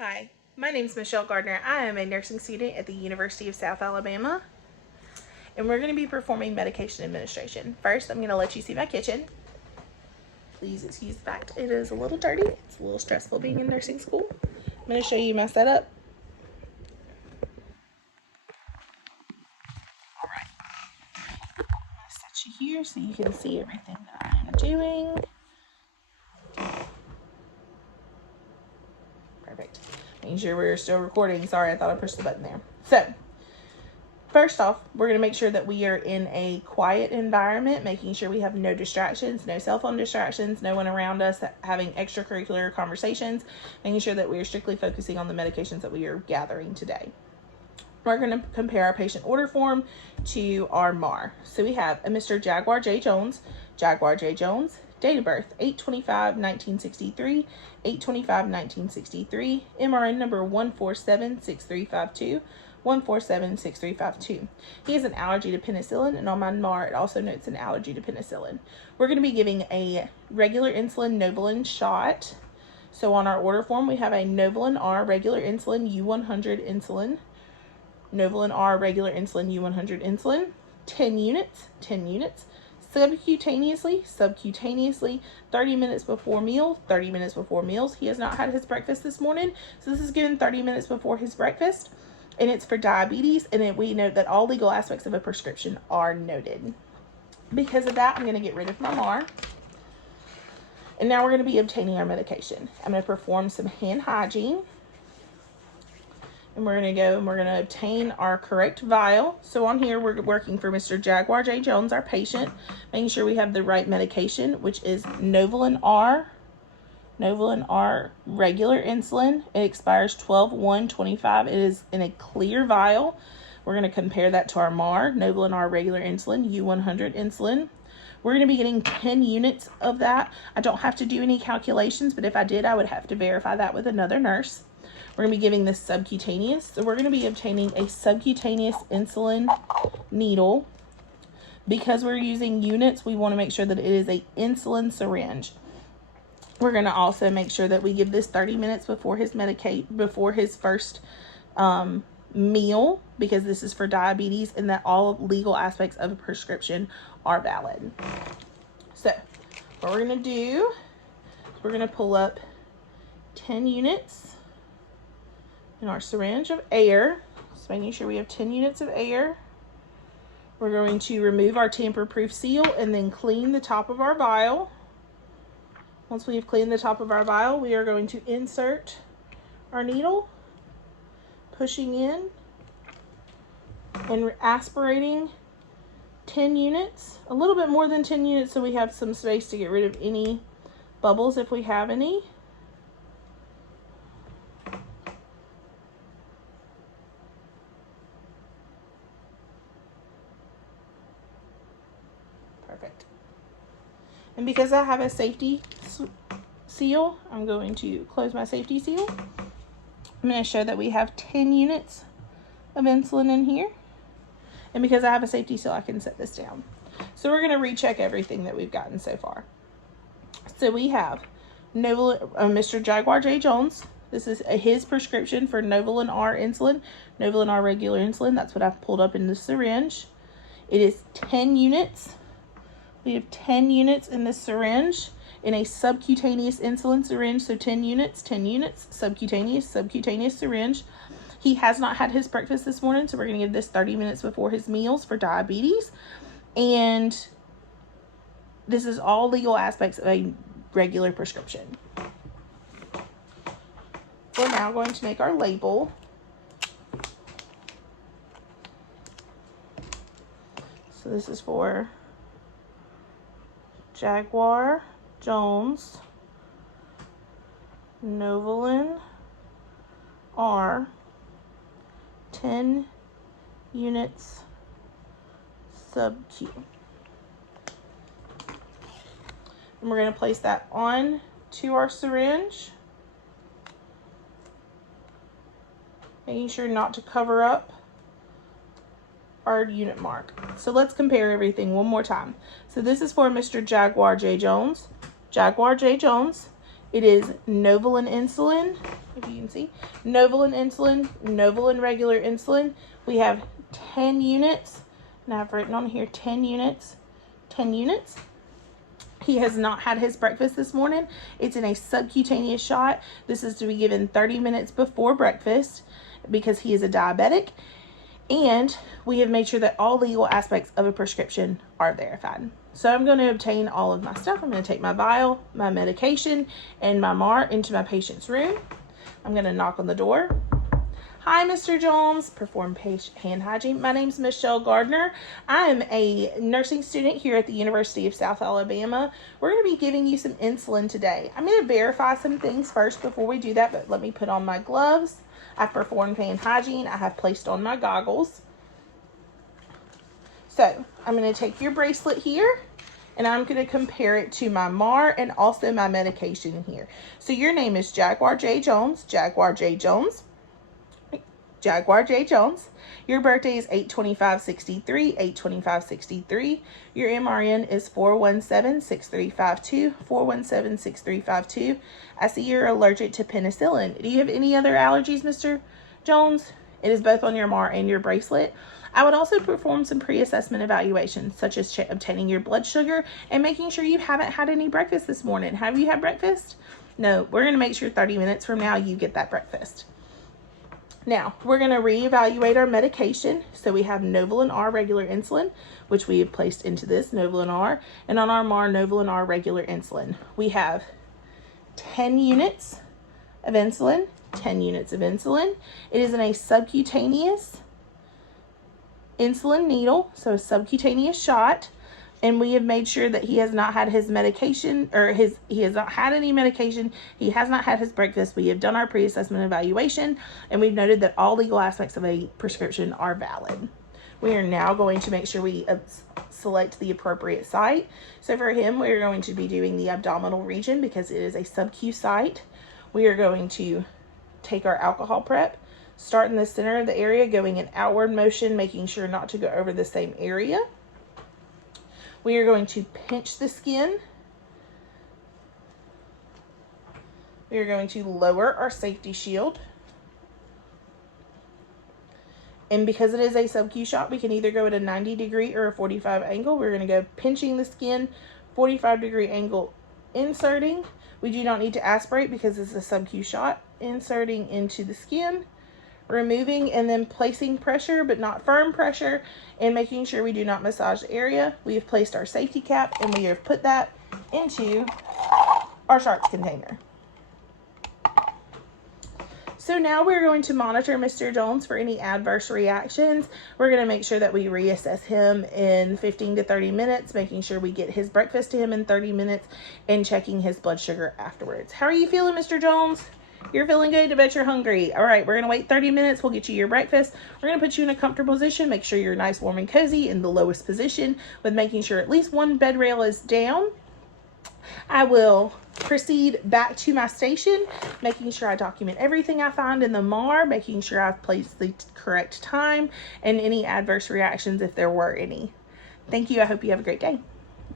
Hi, my name is Michelle Gardner. I am a nursing student at the University of South Alabama, and we're going to be performing medication administration. First, I'm going to let you see my kitchen. Please excuse the fact it is a little dirty. It's a little stressful being in nursing school. I'm going to show you my setup. All right. I'm going to set you here so you can see everything that I am doing. Perfect. Making sure we're still recording. Sorry, I thought I pushed the button there. So, first off, we're going to make sure that we are in a quiet environment, making sure we have no distractions, no cell phone distractions, no one around us having extracurricular conversations, making sure that we are strictly focusing on the medications that we are gathering today. We're going to compare our patient order form to our MAR. So we have a Mr. Jaguar J. Jones, date of birth 8/25/1963, 8/25/1963, MRN number 1476352, 1476352. He has an allergy to penicillin, and on my MAR it also notes an allergy to penicillin. We're going to be giving a regular insulin Novolin shot. So on our order form we have a Novolin R regular insulin U100 insulin, Novolin R regular insulin U100 insulin, 10 units, subcutaneously, 30 minutes before meals. He has not had his breakfast this morning, so this is given 30 minutes before his breakfast, and it's for diabetes, and we note that all legal aspects of a prescription are noted. Because of that, I'm going to get rid of my MAR, and now we're going to be obtaining our medication. I'm going to perform some hand hygiene. And we're going to go and we're going to obtain our correct vial. So on here, we're working for Mr. Jaguar J. Jones, our patient, making sure we have the right medication, which is Novolin R regular insulin. It expires 12/1/25. It is in a clear vial. We're going to compare that to our MAR, Novolin R regular insulin, U100 insulin. We're going to be getting 10 units of that. I don't have to do any calculations, but if I did, I would have to verify that with another nurse. We're going to be giving this subcutaneous. So we're going to be obtaining a subcutaneous insulin needle. Because we're using units, we want to make sure that it is an insulin syringe. We're going to also make sure that we give this 30 minutes before his first meal, because this is for diabetes, and that all legal aspects of a prescription are valid. So what we're going to do is we're going to pull up 10 units in our syringe of air, just making sure we have 10 units of air. We're going to remove our tamper-proof seal and then clean the top of our vial. Once we have cleaned the top of our vial, we are going to insert our needle, pushing in and aspirating 10 units, a little bit more than 10 units, so we have some space to get rid of any bubbles if we have any. Perfect. And because I have a safety seal, I'm going to close my safety seal. I'm going to show that we have 10 units of insulin in here. And because I have a safety seal, I can set this down. So we're going to recheck everything that we've gotten so far. So we have Mr. Jaguar J. Jones. This is his prescription for Novolin R insulin, Novolin R regular insulin. That's what I've pulled up in the syringe. It is 10 units. We have 10 units in this syringe in a subcutaneous insulin syringe. So 10 units, subcutaneous syringe. He has not had his breakfast this morning, so we're going to give this 30 minutes before his meals for diabetes. And this is all legal aspects of a regular prescription. We're now going to make our label. So this is for Jaguar Jones, Novolin R, 10 units sub-Q. And we're going to place that on to our syringe, making sure not to cover up our unit mark. So let's compare everything one more time. So this is for Mr. Jaguar J. Jones. It is Novolin insulin, if you can see. Novolin insulin, Novolin regular insulin. We have 10 units, and I've written on here 10 units, 10 units. He has not had his breakfast this morning. It's in a subcutaneous shot. This is to be given 30 minutes before breakfast because he is a diabetic. And we have made sure that all legal aspects of a prescription are verified. So I'm going to obtain all of my stuff. I'm going to take my vial, my medication, and my MAR into my patient's room. I'm going to knock on the door. Hi, Mr. Jones. Perform patient hand hygiene. My name's Michelle Gardner. I'm a nursing student here at the University of South Alabama. We're going to be giving you some insulin today. I'm going to verify some things first before we do that, but let me put on my gloves. I've performed hand hygiene. I have placed on my goggles. So I'm going to take your bracelet here, and I'm going to compare it to my MAR and also my medication here. So your name is Jaguar J. Jones. Jaguar J. Jones. Jaguar J. Jones. Your birthday is 8/25/63, 8/25/63. Your MRN is 417-6352, 417-6352. I see you're allergic to penicillin. Do you have any other allergies, Mr. Jones? It is both on your MAR and your bracelet. I would also perform some pre-assessment evaluations, such as obtaining your blood sugar and making sure you haven't had any breakfast this morning. Have you had breakfast? No, we're going to make sure 30 minutes from now you get that breakfast. Now, we're going to reevaluate our medication. So we have Novolin R regular insulin, which we have placed into this, Novolin R, and on our MAR, Novolin R regular insulin. We have 10 units of insulin, 10 units of insulin. It is in a subcutaneous insulin needle, so a subcutaneous shot. And we have made sure that he has not had his medication, or he has not had any medication. He has not had his breakfast. We have done our pre-assessment evaluation, and we've noted that all legal aspects of a prescription are valid. We are now going to make sure we select the appropriate site. So for him, we're going to be doing the abdominal region because it is a sub-Q site. We are going to take our alcohol prep, start in the center of the area, going in outward motion, making sure not to go over the same area. We are going to pinch the skin. We are going to lower our safety shield. And because it is a sub-Q shot, we can either go at a 90-degree or a 45 angle. We're going to go pinching the skin, 45-degree angle, inserting. We do not need to aspirate because it's a sub-Q shot. Inserting into the skin, removing, and then placing pressure, but not firm pressure, and making sure we do not massage the area. We have placed our safety cap, and we have put that into our sharps container. So now we're going to monitor Mr. Jones for any adverse reactions. We're going to make sure that we reassess him in 15 to 30 minutes, making sure we get his breakfast to him in 30 minutes, and checking his blood sugar afterwards. How are you feeling, Mr. Jones? You're feeling good? I bet you're hungry. All right, we're going to wait 30 minutes. We'll get you your breakfast. We're going to put you in a comfortable position. Make sure you're nice, warm, and cozy in the lowest position, with making sure at least one bed rail is down. I will proceed back to my station, making sure I document everything I find in the MAR, making sure I've placed the correct time, and any adverse reactions if there were any. Thank you. I hope you have a great day.